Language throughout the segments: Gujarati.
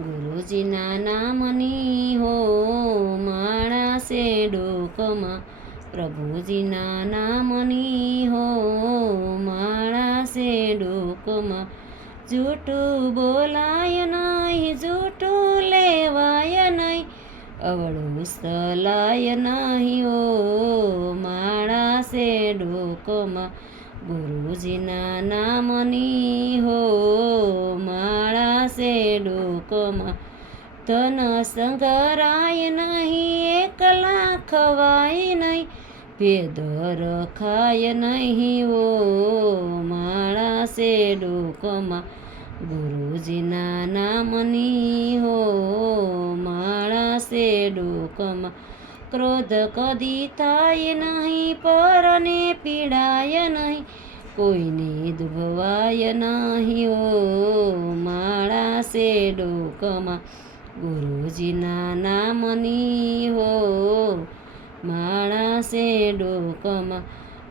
ગુરુજીના નામની હો છે ડોકમાં. પ્રભુજીના નામની હો છે ડોકમાં. જૂઠું બોલાય નહીં, જૂઠું લેવાય નહીં. અવળું સલાય નહીં ઓ છે ડોકમાં. ગુરુજીના નામની હો છે ડોકમાં ધન સંગરાય નહીં એકલા ખવાય નહીં. ભેદ રખાય નહીં ઓ માળા સે ડોકમાં ગુરુજીના નામની હો માળા સે ડોકમાં ક્રોધ કદી થાય નહીં, પરને પીડાય નહીં. કોઈને દુભવાય નહીં ઓ છે ડોકમાં ગુરુજીના નામની હો છે ડોકમાં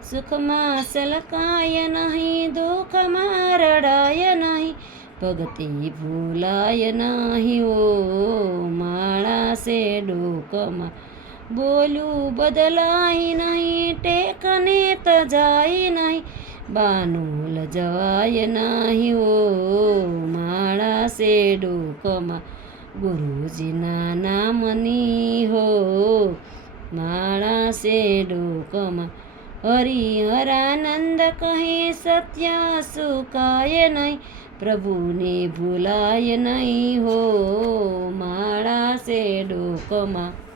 સુખમાં સલકાય નહીં, દુઃખમાં રડાય નહીં ભગતી ભૂલાય નહીં ઓ છે ડોકમાં બોલું બદલાય નહીં, ટેકને તજાય નહીં બાનું લજવાય નહીં ઓ માળા છે ડોકમાં ગુરુજીના નામની હો. માળા છે ડોકમાં હરિહરાનંદ કહે સત્ય સુકાય નહીં, પ્રભુને ભૂલાય નહીં હો. માળા છે ડોકમાં